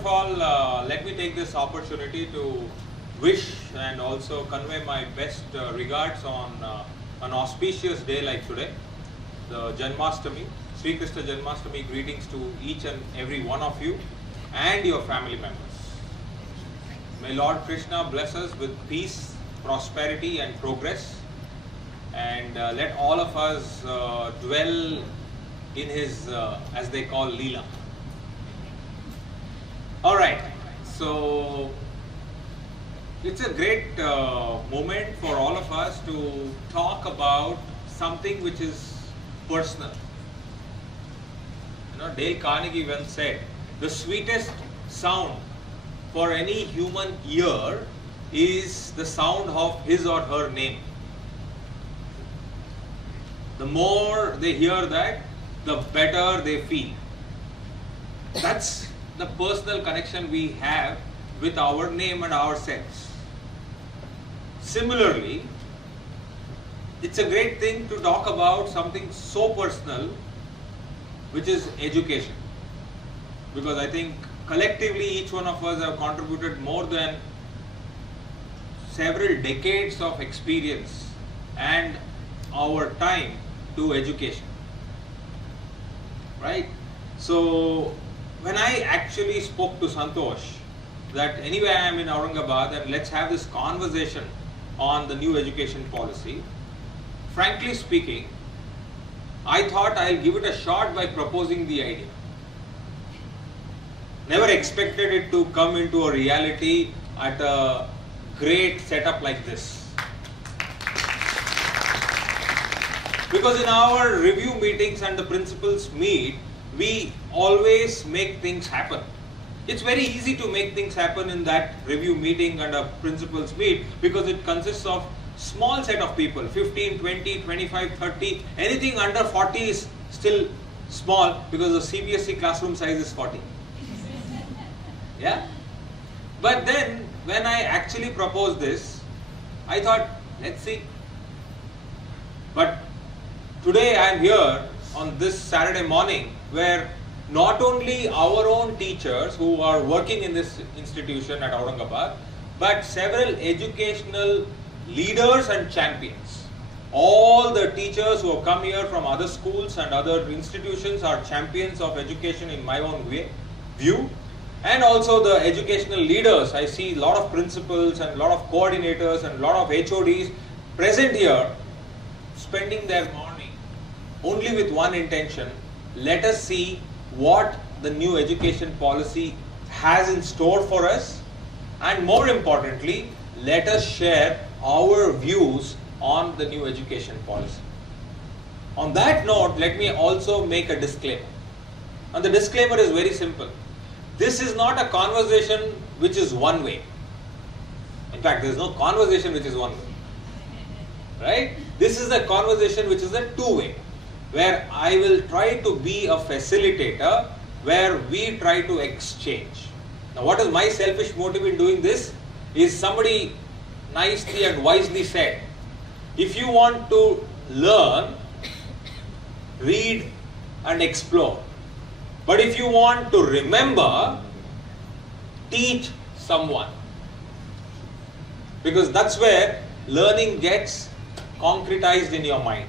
of all, let me take this opportunity to wish and also convey my best regards on an auspicious day like today, the Janmashtami, Sri Krishna Janmashtami. Greetings to each and every one of you and your family members. May Lord Krishna bless us with peace, prosperity and progress, and let all of us dwell in his, as they call, Leela. Alright, so it's a great moment for all of us to talk about something which is personal. You know, Dale Carnegie once said, the sweetest sound for any human ear is the sound of his or her name. The more they hear that, the better they feel. That's the personal connection we have with our name and ourselves. Similarly, it's a great thing to talk about something so personal, which is education. Because I think collectively each one of us have contributed more than several decades of experience and our time to education. Right? So when I actually spoke to Santosh that anyway I am in Aurangabad and let's have this conversation on the new education policy, frankly speaking, I thought I'll give it a shot by proposing the idea. Never expected it to come into a reality at a great setup like this. Because in our review meetings and the principals meet, we always make things happen. It's very easy to make things happen in that review meeting and a principals meet because it consists of small set of people, 15, 20, 25, 30, anything under 40 is still small because the CBSE classroom size is 40. Yeah? But then when I actually proposed this, I thought, let's see. But today I am here on this Saturday morning where not only our own teachers who are working in this institution at Aurangabad, but several educational leaders and champions. All the teachers who have come here from other schools and other institutions are champions of education in my own view. And also the educational leaders. I see a lot of principals and a lot of coordinators and a lot of HODs present here, spending their morning only with one intention. Let us see what the new education policy has in store for us, and more importantly, let us share our views on the new education policy. On that note, let me also make a disclaimer. And the disclaimer is very simple. This is not a conversation which is one way. In fact, there is no conversation which is one way. Right? This is a conversation which is a two-way, where I will try to be a facilitator, where we try to exchange. Now, what is my selfish motive in doing this? Is somebody nicely and wisely said, if you want to learn, read and explore. But if you want to remember, teach someone. Because that's where learning gets concretized in your mind.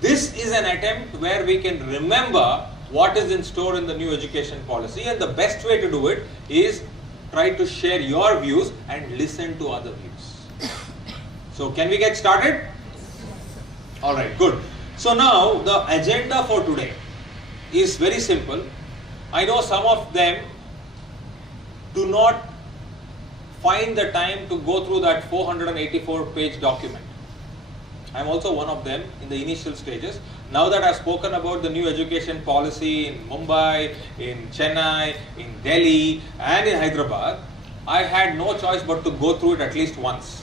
This is an attempt where we can remember what is in store in the new education policy, and the best way to do it is try to share your views and listen to other views. So can we get started? Alright, good. So now the agenda for today is very simple. I know some of them do not find the time to go through that 484-page document. I am also one of them in the initial stages. Now that I have spoken about the new education policy in Mumbai, in Chennai, in Delhi and in Hyderabad, I had no choice but to go through it at least once,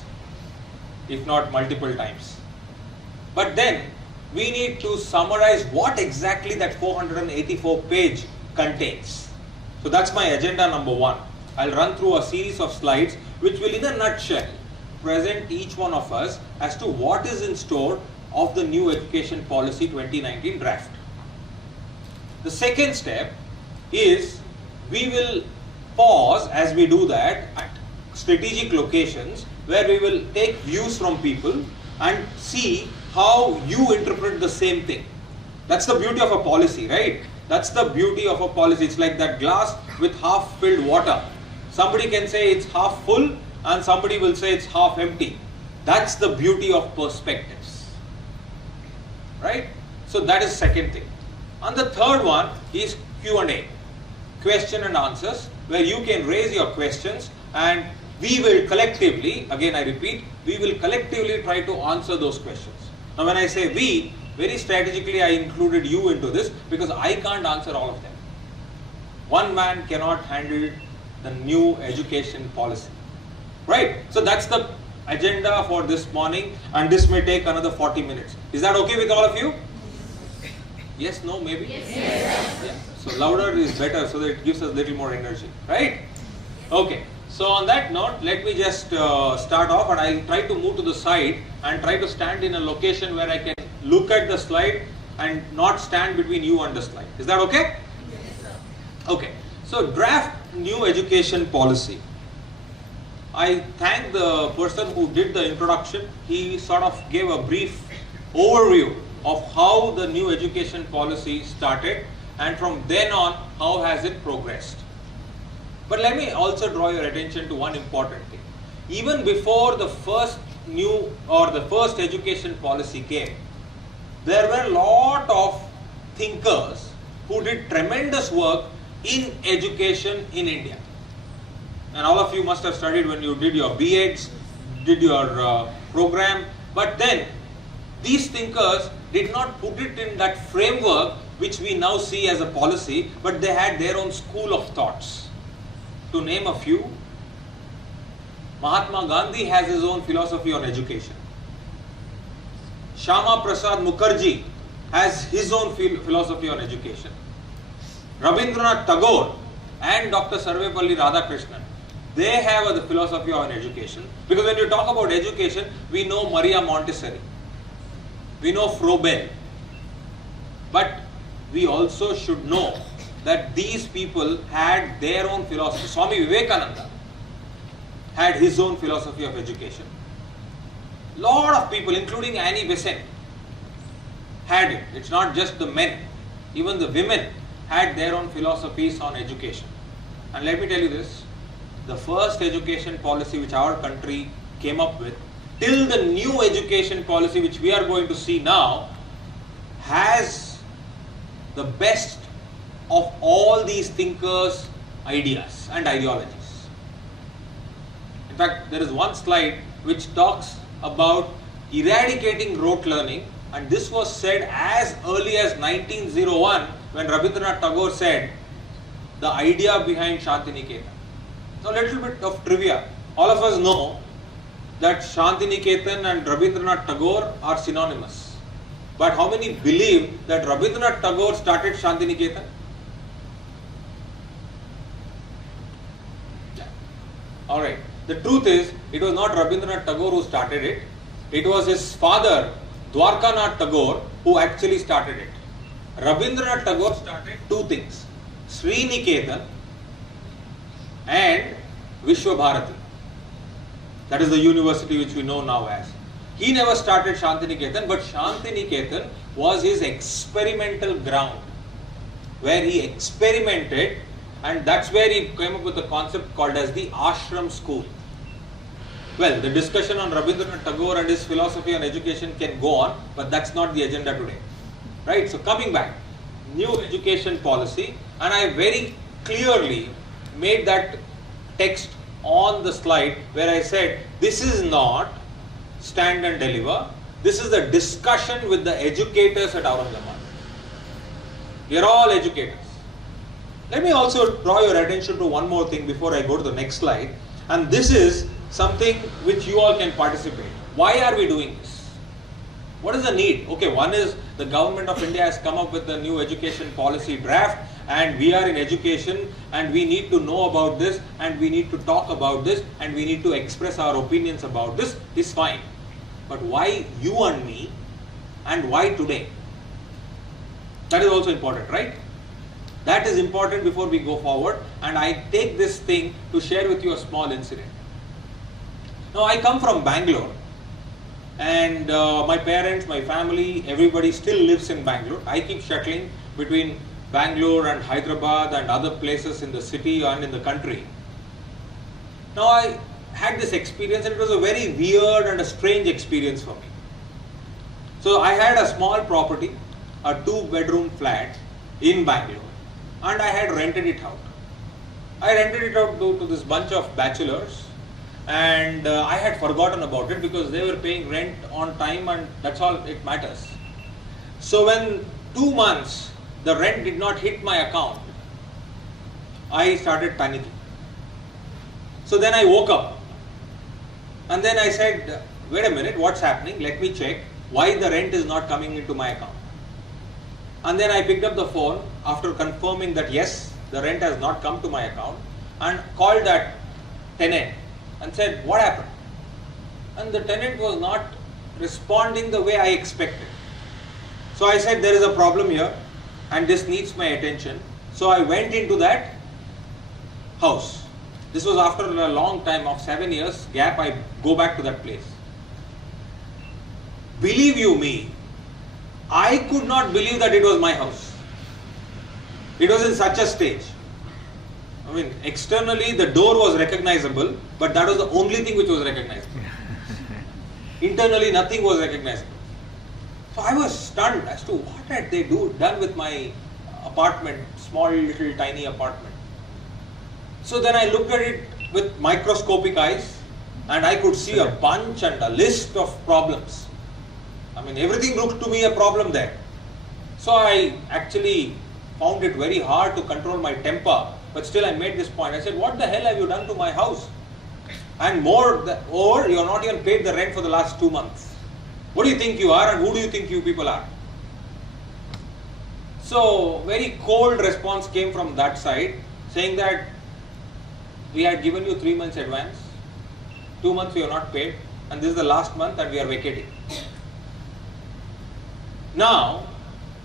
if not multiple times. But then we need to summarize what exactly that 484-page contains. So that's my agenda number one. I'll run through a series of slides which will in a nutshell present each one of us as to what is in store of the new education policy 2019 draft. The second step is we will pause as we do that at strategic locations where we will take views from people and see how you interpret the same thing. That's the beauty of a policy, right? That's the beauty of a policy. It's like that glass with half filled water. Somebody can say it's half full and somebody will say it's half empty. That's the beauty of perspectives, right? So that is second thing. And the third one is Q&A, question and answers, where you can raise your questions and we will collectively, again I repeat, we will collectively try to answer those questions. Now when I say we, very strategically I included you into this because I can't answer all of them. One man cannot handle the new education policy, right? So that's the agenda for this morning, and this may take another 40 minutes. Is that okay with all of you? Yes, no, maybe? Yes. Yeah. So louder is better so that it gives us a little more energy, right? Okay. So on that note, let me just start off, and I'll try to move to the side and try to stand in a location where I can look at the slide and not stand between you and the slide. Is that okay? Yes, sir. Okay. So draft new education policy. I thank the person who did the introduction. He sort of gave a brief overview of how the new education policy started, and from then on how has it progressed. But let me also draw your attention to one important thing. Even before the first education policy came, there were a lot of thinkers who did tremendous work in education in India. And all of you must have studied when you did your B.Eds, did your program. But then these thinkers did not put it in that framework which we now see as a policy, but they had their own school of thoughts. To name a few, Mahatma Gandhi has his own philosophy on education. Shyama Prasad Mukherjee has his own philosophy on education. Rabindranath Tagore and Dr. Sarvepalli Radhakrishnan, they have the philosophy on education. Because when you talk about education, we know Maria Montessori, we know Froben, but we also should know that these people had their own philosophy. Swami Vivekananda had his own philosophy of education. Lot of people, including Annie Besant, had it. It's not just the men, even the women had their own philosophies on education. And let me tell you this, the first education policy which our country came up with, till the new education policy which we are going to see now, has the best of all these thinkers' ideas and ideologies. In fact, there is one slide which talks about eradicating rote learning, and this was said as early as 1901 when Rabindranath Tagore said the idea behind Shantiniketan. Now, a little bit of trivia. All of us know that Shantiniketan and Rabindranath Tagore are synonymous. But how many believe that Rabindranath Tagore started Shantiniketan? Alright, the truth is, it was not Rabindranath Tagore who started it. It was his father, Dwarkanath Tagore, who actually started it. Rabindranath Tagore started two things, Sriniketan and Vishwabharati. That is the university which we know now as. He never started Shantiniketan, but Shantiniketan was his experimental ground, where he experimented, and that's where he came up with a concept called as the ashram school. Well, the discussion on Rabindranath Tagore and his philosophy on education can go on, but that's not the agenda today. Right? So coming back, new education policy, and I very clearly made that text on the slide where I said, this is not stand and deliver, this is a discussion with the educators at Aurangabad. We are all educators. Let me also draw your attention to one more thing before I go to the next slide, and this is something which you all can participate. Why are we doing this? What is the need? Okay, one is the government of India has come up with the new education policy draft, and we are in education and we need to know about this and we need to talk about this and we need to express our opinions about this, is fine. But why you and me, and why today? That is also important, right? That is important before we go forward, and I take this thing to share with you a small incident. Now I come from Bangalore, and my parents, my family, everybody still lives in Bangalore. I keep shuttling between Bangalore and Hyderabad and other places in the city and in the country. Now I had this experience, and it was a very weird and a strange experience for me. So I had a small property, a 2-bedroom flat in Bangalore, and I had rented it out. I rented it out to this bunch of bachelors, and I had forgotten about it because they were paying rent on time, and that's all it matters. So when 2 months the rent did not hit my account, I started panicking. So then I woke up, and then I said, wait a minute, what's happening? Let me check why the rent is not coming into my account. And then I picked up the phone after confirming that yes, the rent has not come to my account, and called that tenant and said, what happened? And the tenant was not responding the way I expected. So I said, there is a problem here and this needs my attention. So I went into that house. This was after a long time of 7 years gap. I go back to that place. Believe you me, I could not believe that it was my house. It was in such a stage. I mean, externally the door was recognizable, but that was the only thing which was recognizable. Internally nothing was recognizable. So I was stunned as to what had they done with my apartment, small little tiny apartment. So then I looked at it with microscopic eyes, and I could see a bunch and a list of problems. I mean, everything looked to me a problem there. So I actually found it very hard to control my temper, but still I made this point. I said, what the hell have you done to my house? And or you are not even paid the rent for the last 2 months. What do you think you are, and who do you think you people are? So very cold response came from that side, saying that we had given you 3 months advance, 2 months we are not paid, and this is the last month and we are vacating. Now,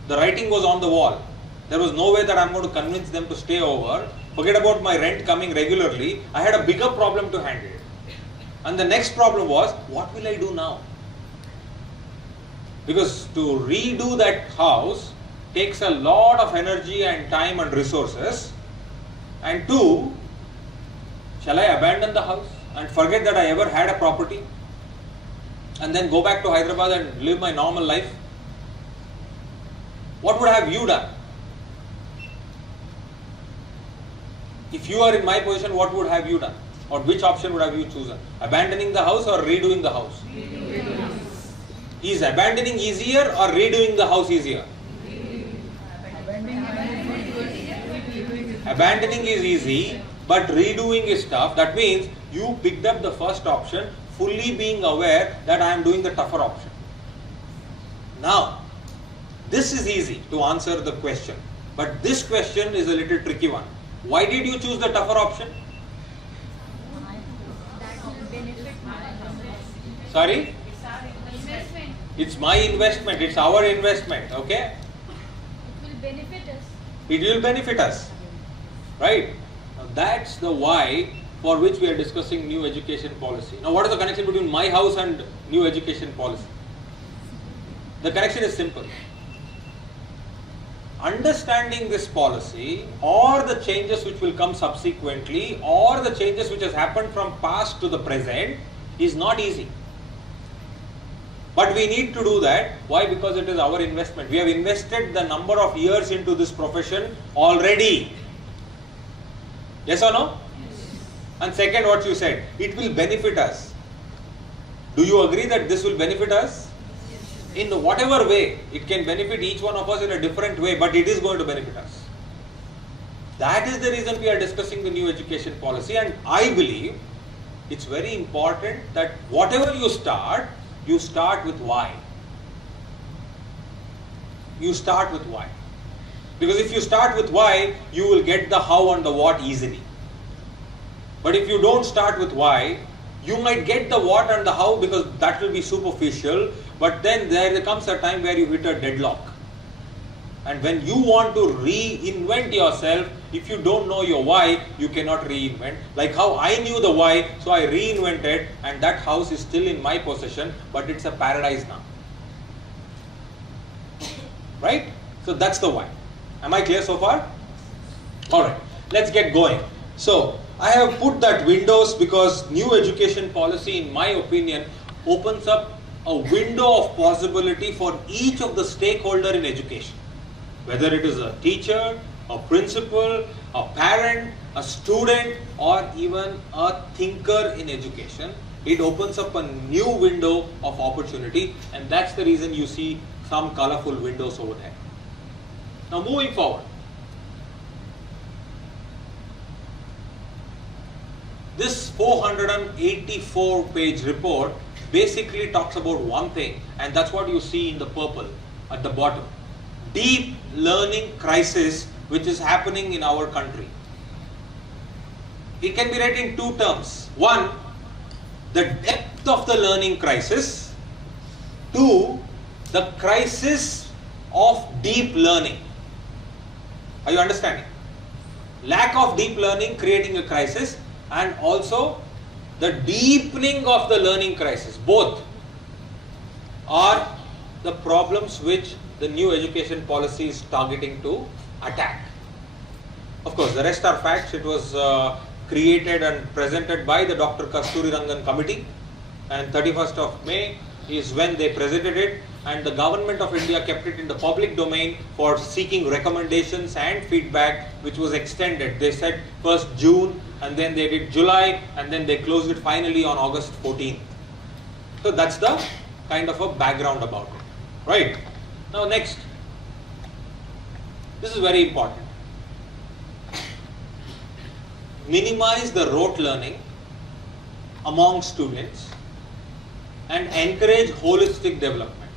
the writing was on the wall. There was no way that I am going to convince them to stay over. Forget about my rent coming regularly. I had a bigger problem to handle. And the next problem was, what will I do now? Because to redo that house takes a lot of energy and time and resources. And 2, shall I abandon the house and forget that I ever had a property and then go back to Hyderabad and live my normal life? What would have you done? If you are in my position, what would have you done? Or which option would have you chosen? Abandoning the house or redoing the house? Redoing the house. Is abandoning easier or redoing the house easier? Abandoning is easy, but redoing is tough. That means you picked up the first option fully being aware that I am doing the tougher option. Now, this is easy to answer the question, but this question is a little tricky one. Why did you choose the tougher option? Sorry? It's my investment, it's our investment, okay? It will benefit us. It will benefit us, right? Now that's the why for which we are discussing new education policy. Now what is the connection between my house and new education policy? The connection is simple. Understanding this policy or the changes which will come subsequently or the changes which has happened from past to the present is not easy. But we need to do that. Why? Because it is our investment. We have invested the number of years into this profession already. Yes or no? Yes. And second, what you said, it will benefit us. Do you agree that this will benefit us? In whatever way, it can benefit each one of us in a different way, but it is going to benefit us. That is the reason we are discussing the new education policy, and I believe it's very important that whatever you start with why. You start with why. Because if you start with why, you will get the how and the what easily. But if you don't start with why, you might get the what and the how because that will be superficial, but then there comes a time where you hit a deadlock. And when you want to reinvent yourself, if you don't know your why, you cannot reinvent. Like how I knew the why, so I reinvented, and that house is still in my possession, but it's a paradise now. Right? So that's the why. Am I clear so far? Alright, let's get going. So, I have put that windows because new education policy, in my opinion, opens up a window of possibility for each of the stakeholder in education. Whether it is a teacher, a principal, a parent, a student, or even a thinker in education, it opens up a new window of opportunity, and that's the reason you see some colorful windows over there. Now moving forward. This 484 page report basically talks about one thing, and that's what you see in the purple at the bottom. Deep learning crisis which is happening in our country. It can be read in two terms. One, the depth of the learning crisis. Two, the crisis of deep learning. Are you understanding? Lack of deep learning creating a crisis, and also the deepening of the learning crisis. Both are the problems which the new education policy is targeting to attack. Of course, the rest are facts. It was created and presented by the Dr. Kasturirangan committee, and 31st of May is when they presented it, and the government of India kept it in the public domain for seeking recommendations and feedback, which was extended. They said first June, and then they did July, and then they closed it finally on August 14th. So that's the kind of a background about it. Right? Now next, this is very important. Minimize the rote learning among students and encourage holistic development.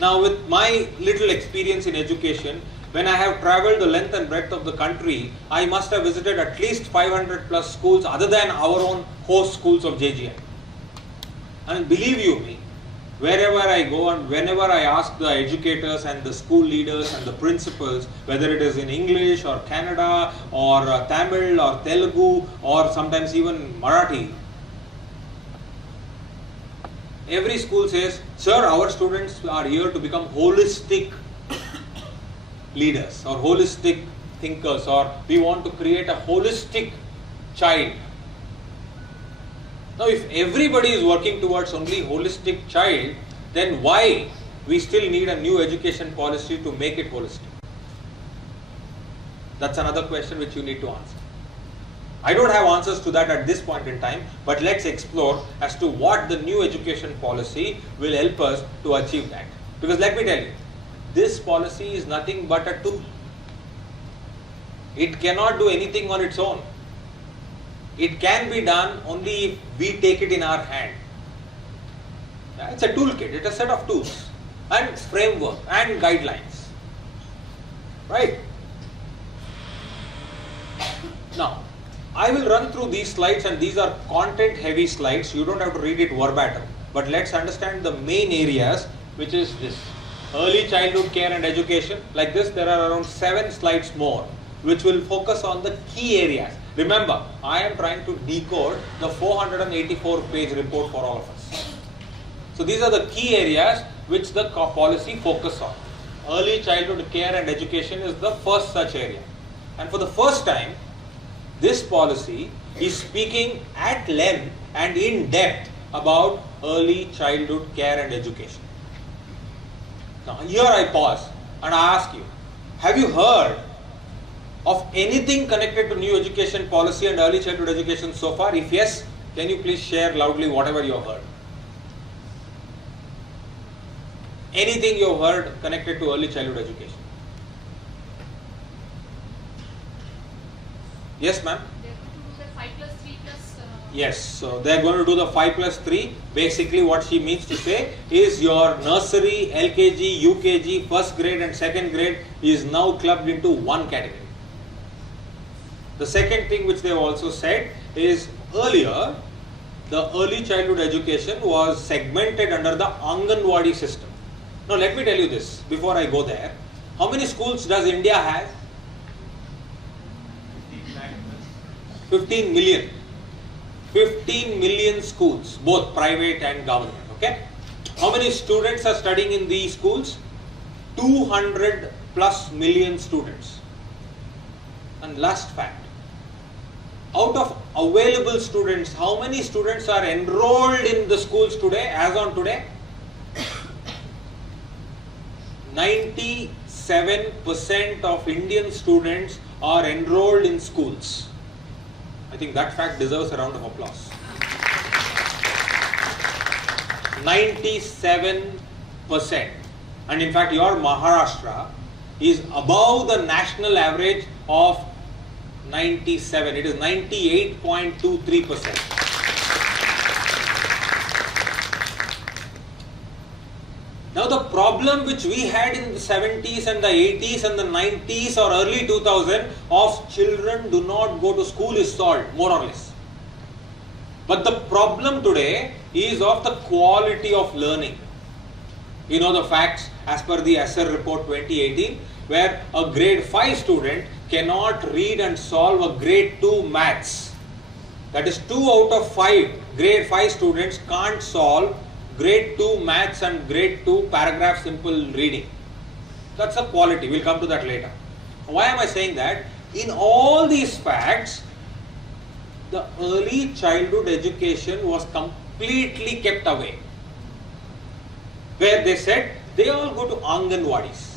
Now with my little experience in education, when I have travelled the length and breadth of the country, I must have visited at least 500 plus schools other than our own host schools of JGI. And believe you me, wherever I go and whenever I ask the educators and the school leaders and the principals, whether it is in English or Kannada or Tamil or Telugu or sometimes even Marathi, every school says, sir, our students are here to become holistic leaders or holistic thinkers, or we want to create a holistic child. Now if everybody is working towards only holistic child, then why we still need a new education policy to make it holistic? That's another question which you need to answer. I don't have answers to that at this point in time, but let's explore as to what the new education policy will help us to achieve that. Because let me tell you, this policy is nothing but a tool. It cannot do anything on its own. It can be done only if we take it in our hand. It's a toolkit, it's a set of tools and framework and guidelines. Right? Now, I will run through these slides, and these are content heavy slides. You don't have to read it verbatim. But let's understand the main areas, which is this. Early childhood care and education. Like this, there are around 7 slides more, which will focus on the key areas. Remember, I am trying to decode the 484 page report for all of us. So these are the key areas which the policy focus on. Early childhood care and education is the first such area. And for the first time, this policy is speaking at length and in depth about early childhood care and education. Now here I pause and I ask you, have you heard of anything connected to new education policy and early childhood education so far? If yes, can you please share loudly whatever you have heard? Anything you have heard connected to early childhood education? Yes, ma'am? They're going to do the 5 plus 3 plus... Yes, so they are going to do the 5 plus 3. Basically what she means to say is your nursery, LKG, UKG, first grade and second grade is now clubbed into one category. The second thing which they have also said is earlier the early childhood education was segmented under the Anganwadi system. Now let me tell you this before I go there. How many schools does India have? 15 million. 15 million schools, both private and government. Okay. How many students are studying in these schools? 200 plus million students. And last fact, out of available students, how many students are enrolled in the schools today, as on today? 97% of Indian students are enrolled in schools. I think that fact deserves a round of applause. 97%. And in fact, your Maharashtra is above the national average of 97. It is 98.23%. Now the problem which we had in the 70s and the 80s and the 90s or early 2000 of children do not go to school is solved, more or less. But the problem today is of the quality of learning. You know the facts as per the ESSER report 2018, where a grade 5 student cannot read and solve a grade 2 maths. That is 2 out of 5 grade 5 students can't solve grade 2 maths and grade 2 paragraph simple reading. That's a quality. We'll come to that later. Why am I saying that? In all these facts, the early childhood education was completely kept away. Where they said they all go to Anganwadis.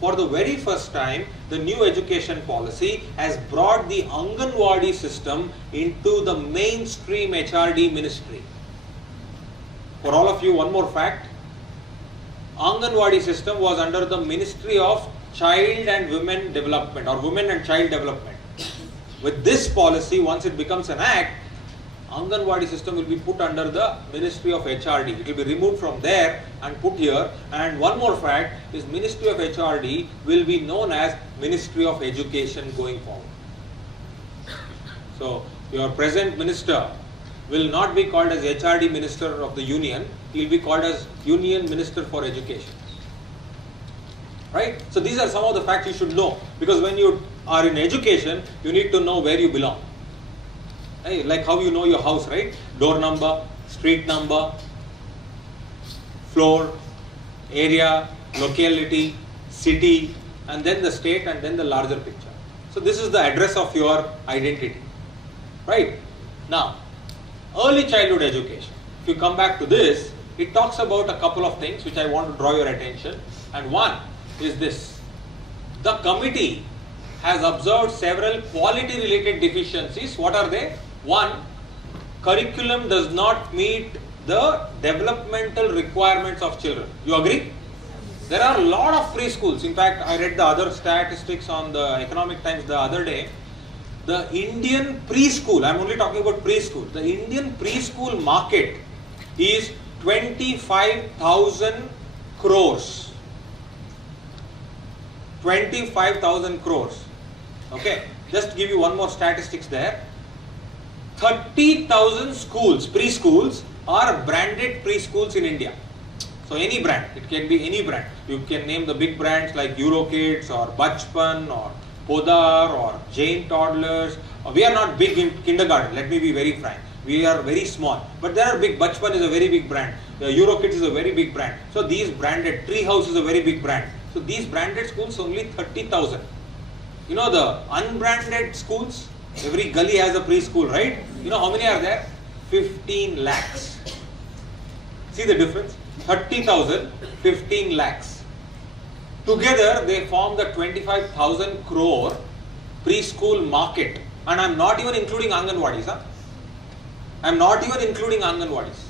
For the very first time, the new education policy has brought the Anganwadi system into the mainstream HRD ministry. For all of you, one more fact. Anganwadi system was under the Ministry of Child and Women Development or Women and Child Development. With this policy, once it becomes an act, Anganwadi system will be put under the Ministry of HRD. It will be removed from there and put here. And one more fact is Ministry of HRD will be known as Ministry of Education going forward. So your present minister will not be called as HRD Minister of the Union. He will be called as Union Minister for Education. Right? So these are some of the facts you should know, because when you are in education, you need to know where you belong. Hey, like how you know your house, right? Door number, street number, floor, area, locality, city, and then the state, and then the larger picture. So this is the address of your identity. Right? Now, early childhood education. If you come back to this, it talks about a couple of things which I want to draw your attention. And one is this. The committee has observed several quality related deficiencies. What are they? One, curriculum does not meet the developmental requirements of children. You agree? There are a lot of preschools. In fact, I read the other statistics on the Economic Times the other day. The Indian preschool, I am only talking about preschool, the Indian preschool market is 25,000 crores. 25,000 crores. Okay, just to give you one more statistics there. 30,000 schools, preschools, are branded preschools in India. So any brand, it can be any brand. You can name the big brands like Eurokids or Bachpan or Podar or Jain Toddlers. We are not big in kindergarten, let me be very frank. We are very small. But there are big. Bachpan is a very big brand. Eurokids is a very big brand. So these branded, Treehouse is a very big brand. So these branded schools only 30,000. You know the unbranded schools? Every gully has a preschool, right? You know how many are there? 15 lakhs. See the difference? 30,000, 15 lakhs. Together they form the 25,000 crore preschool market. And I am not even including Anganwadis. Huh? I am not even including Anganwadis.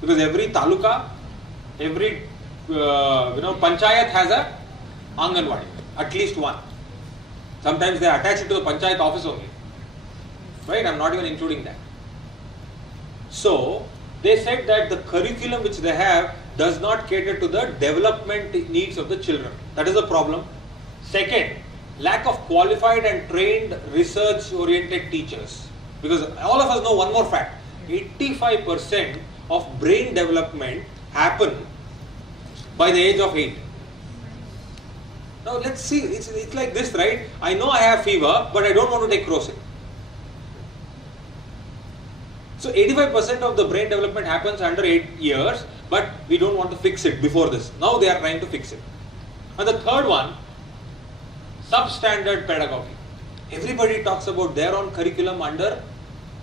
Because every taluka, every panchayat has a Anganwadi. At least one. Sometimes they attach it to the panchayat office only. Right? I am not even including that. So, they said that the curriculum which they have does not cater to the development needs of the children. That is the problem. Second, lack of qualified and trained research-oriented teachers. Because all of us know one more fact. 85% of brain development happen by the age of 8. Now let's see, it's like this, right? I know I have fever, but I don't want to take Crocin. So 85% of the brain development happens under 8 years, but we don't want to fix it before this. Now they are trying to fix it. And the third one, substandard pedagogy. Everybody talks about their own curriculum under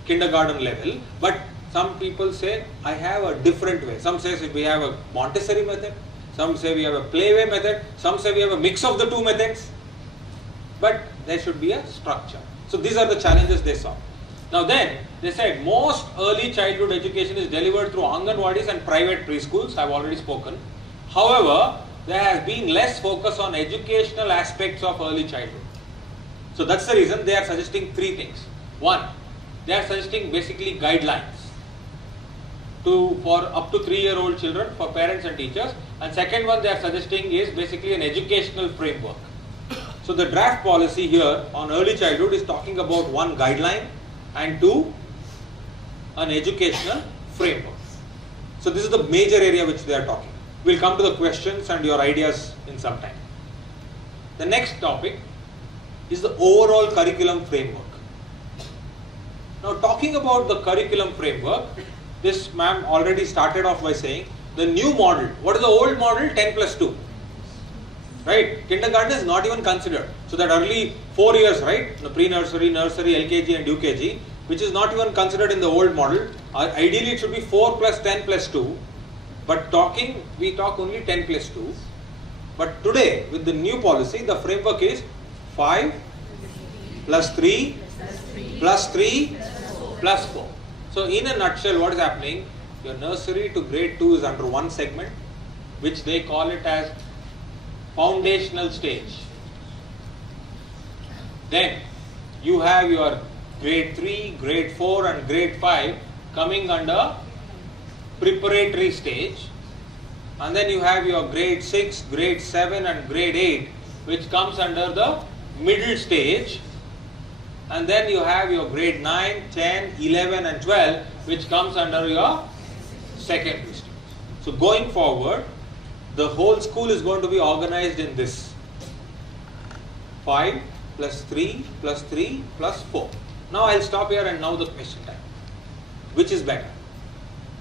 kindergarten level, but some people say, I have a different way. Some say we have a Montessori method, some say we have a playway method, some say we have a mix of the two methods, but there should be a structure. So these are the challenges they saw. Now then, they said most early childhood education is delivered through Anganwadis and private preschools. I have already spoken. However, there has been less focus on educational aspects of early childhood. So that's the reason they are suggesting 3 things. One, they are suggesting basically guidelines for up to 3-year-old children for parents and teachers. And second one they are suggesting is basically an educational framework. So the draft policy here on early childhood is talking about 1, guideline, and 2, an educational framework. So this is the major area which they are talking. We'll come to the questions and your ideas in some time. The next topic is the overall curriculum framework. Now talking about the curriculum framework, this ma'am already started off by saying the new model. What is the old model? 10+2. Right? Kindergarten is not even considered. So that early 4 years, right? The pre-nursery, nursery, LKG and UKG, which is not even considered in the old model. Ideally it should be 4 plus 10 plus 2. But we talk only 10+2. But today with the new policy, the framework is 5 plus 3 plus 3 plus 4. So in a nutshell, what is happening? Your nursery to grade 2 is under one segment, which they call it as foundational stage. Then you have your grade 3, grade 4 and grade 5 coming under preparatory stage. And then you have your grade 6, grade 7 and grade 8, which comes under the middle stage. And then you have your grade 9, 10, 11 and 12, which comes under your secondary stage. So going forward, the whole school is going to be organized in this 5 plus 3 plus 3 plus 4. Now I'll stop here and now the question time. Which is better?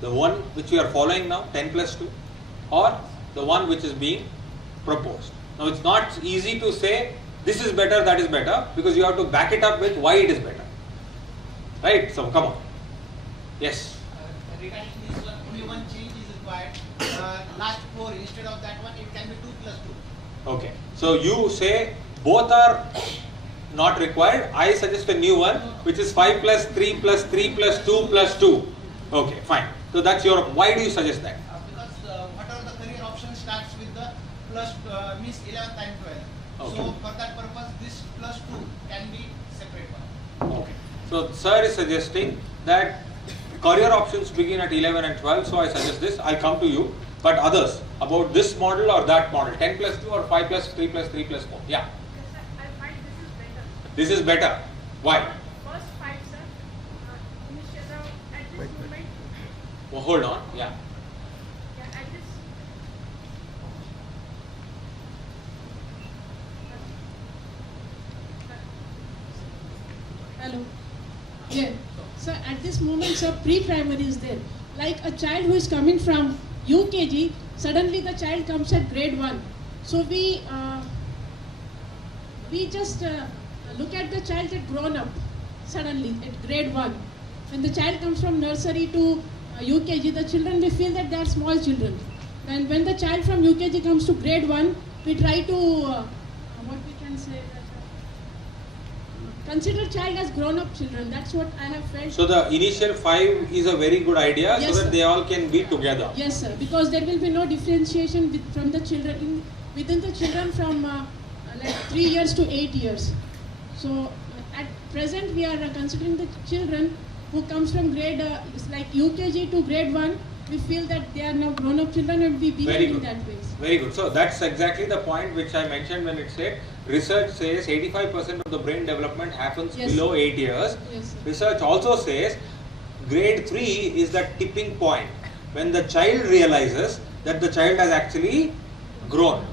The one which we are following now, 10+2, or the one which is being proposed? Now it's not easy to say this is better, that is better, because you have to back it up with why it is better. Right? So come on. Yes. Regarding this one, only one change is required. Last 4, instead of that one, it can be 2+2. Okay. So you say both are not required. I suggest a new one, which is 5 plus 3 plus 3 plus 2 plus 2. Okay, fine. So that's your, why do you suggest that? Because whatever the career option starts with the plus means 11th and 12th. Okay. So for that purpose, this plus 2 can be separate one. Okay. So sir is suggesting that career options begin at 11 and 12. So I suggest this. I'll come to you. But others, about this model or that model, 10+2 or 5 plus 3 plus 3 plus 4. Yeah. Yes, sir. I find This is better. Why? first 5, sir. Instead of at this moment, Well, hold on. Yeah. yeah, at this. Hello. Yeah. So at this moment, sir, pre-primary is there. Like a child who is coming from UKG, suddenly the child comes at grade 1. So we just look at the child at grown up suddenly at grade 1. When the child comes from nursery to UKG, the children, we feel that they are small children. And when the child from UKG comes to grade 1, we try to, what we can say, consider child as grown-up children. That's what I have felt. So the initial 5 is a very good idea, Yes, so that sir. they all can be together. Yes, sir. Because there will be no differentiation from the children within the children from like 3 years to 8 years. So at present we are considering the children who comes from grade like UKG to grade 1. We feel that they are now grown-up children and we Very behave in good. that way. Very good. So that's exactly the point which I mentioned when it said research says 85% of the brain development happens Yes, below sir. 8 years. Yes, sir. Research also says grade 3 is that tipping point when the child realizes that the child has actually grown.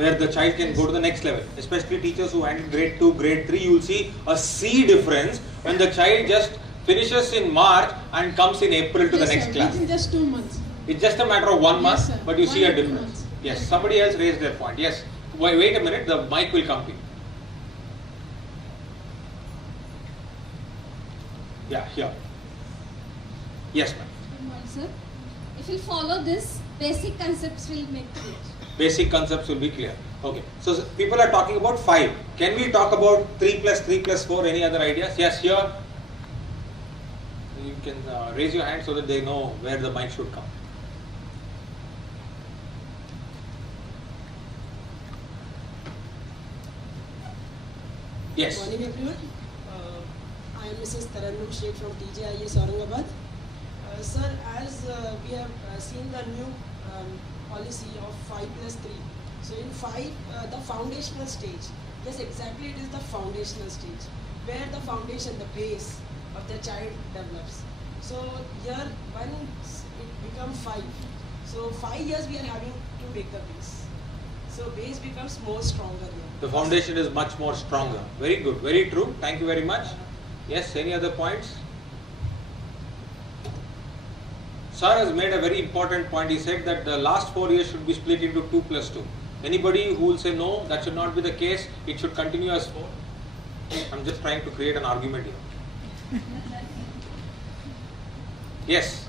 where the child can go to the next level. Especially teachers who handle grade 2, grade 3, you will see a sea difference when the child just finishes in March and comes in April to the Yes, next sir. class. Within just 2 months. It's just a matter of 1 Yes, month, sir. but you see a 1 or 2 difference. months. Yes, somebody else raised their point. Yes, wait a minute, the mic will come to you. Yeah, here. Yes, ma'am. Good morning, sir. If you follow this, basic concepts will make clear. Basic concepts will be clear. Okay, so people are talking about 5. Can we talk about 3 plus 3 plus 4? Any other ideas? Yes, here. You can raise your hand so that they know where the mic should come. Yes. Good morning, everyone. I am Mrs. Tarannum Sheikh from TJIS Aurangabad. Sir, as we have seen the new policy of 5 plus 3. So in 5, the foundational stage. Yes, exactly, it is the foundational stage where the foundation, the base of the child develops. So here, once it becomes 5, so 5 years we are having to make the base. So base becomes more stronger here. The foundation is much more stronger. Very good, very true. Thank you very much. Yes, any other points? Sir has made a very important point. He said that the last 4 years should be split into 2 plus 2. Anybody who will say no, that should not be the case, it should continue as 4. I'm just trying to create an argument here. Yes.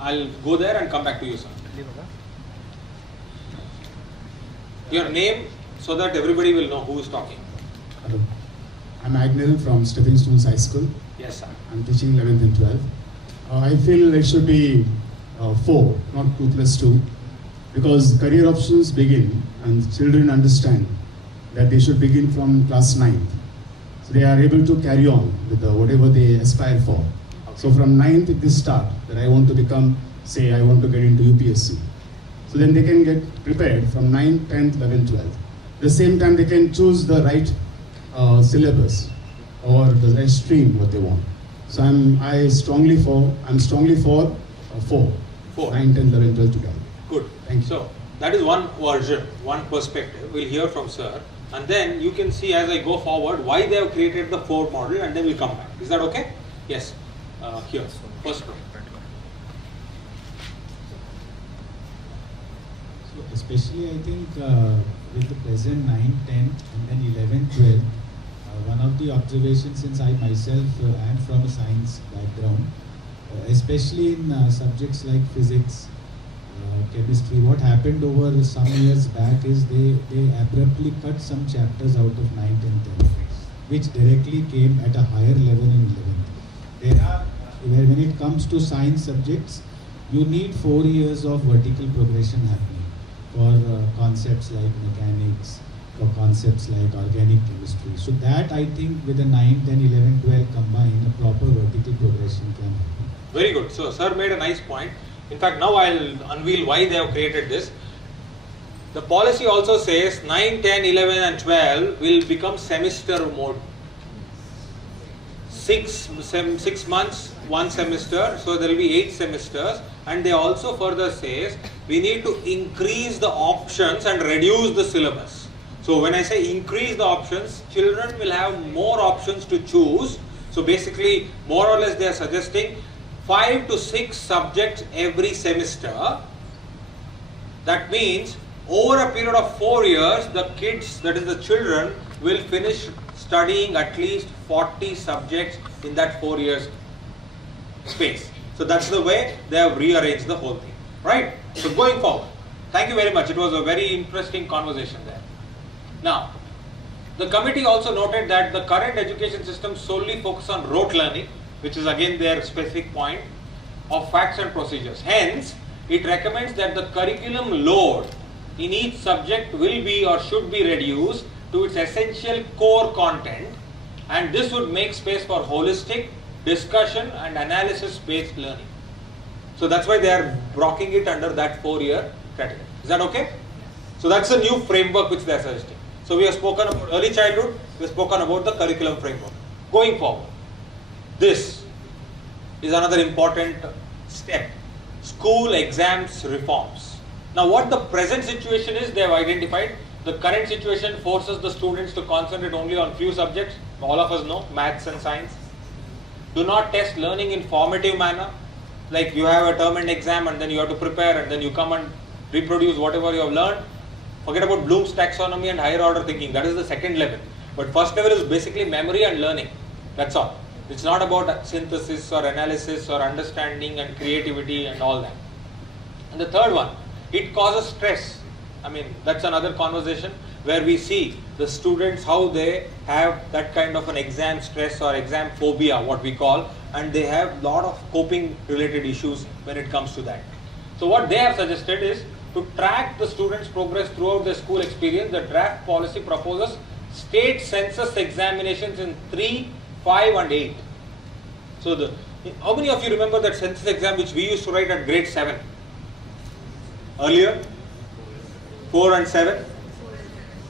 I'll go there and come back to you, sir. Your name so that everybody will know who is talking. Hello. I'm Agnil from Stepping Stones High School. Yes, sir. I'm teaching 11th and 12th. I feel it should be 4, not 2 plus 2, because career options begin and children understand that they should begin from class 9th. So they are able to carry on with whatever they aspire for. So from 9th, if they start that I want to become, say I want to get into UPSC. So then they can get prepared from 9th, 10th, 11th, 12th. At the same time, they can choose the right syllabus or the right stream what they want. So I'm strongly for 4, 4. 9, 10, 11, 12 together. Good. Thank you. So that is one version, one perspective. We'll hear from sir, and then you can see as I go forward why they have created the 4 model, and then we'll come back. Is that okay? Yes. Here, first row. So especially I think with the present 9, 10 and then 11, 12, one of the observations, since I myself am from a science background, especially in subjects like physics, chemistry, what happened over some years back is they abruptly cut some chapters out of 9th and 10th, which directly came at a higher level in 11th. There are, when it comes to science subjects, you need 4 years of vertical progression happening for concepts like mechanics, for concepts like organic chemistry. So that I think with the 9, 10, 11, 12 combined, a proper vertical progression can happen. Very good. So sir made a nice point. In fact, now I'll unveil why they have created this. The policy also says 9, 10, 11 and 12 will become semester mode. 6 months, 1 semester, so there will be 8 semesters, and they also further says we need to increase the options and reduce the syllabus. So when I say increase the options, children will have more options to choose. So basically, more or less they are suggesting 5 to 6 subjects every semester. That means over a period of 4 years, the kids, that is the children, will finish studying at least 40 subjects in that 4 years space. So that's the way they have rearranged the whole thing, right? So going forward, thank you very much. It was a very interesting conversation there. Now, the committee also noted that the current education system solely focuses on rote learning, which is again their specific point of facts and procedures. Hence, it recommends that the curriculum load in each subject will be or should be reduced to its essential core content, and this would make space for holistic discussion and analysis based learning. So that's why they are blocking it under that 4-year category. Is that okay? So that's a new framework which they are suggesting. So we have spoken about early childhood, we have spoken about the curriculum framework. Going forward, this is another important step, school exams reforms. Now what the present situation is, they have identified. The current situation forces the students to concentrate only on few subjects. All of us know, maths and science. Do not test learning in formative manner. Like you have a term and exam and then you have to prepare and then you come and reproduce whatever you have learned. Forget about Bloom's taxonomy and higher order thinking. That is the second level. But first level is basically memory and learning. That's all. It's not about synthesis or analysis or understanding and creativity and all that. And the third one, it causes stress. I mean, that's another conversation where we see the students how they have that kind of an exam stress or exam phobia, what we call, and they have lot of coping related issues when it comes to that. So what they have suggested is to track the students' progress throughout their school experience. The draft policy proposes state census examinations in 3, 5 and 8. So how many of you remember that census exam which we used to write at grade 7? Earlier? 4 and 7.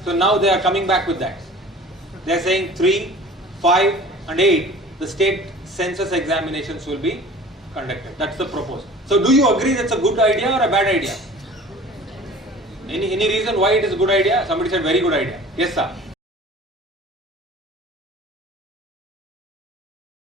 So now they are coming back with that. They are saying 3, 5 and 8, the state census examinations will be conducted. That's the proposal. So do you agree that's a good idea or a bad idea? Any reason why it is a good idea? Somebody said very good idea. Yes sir.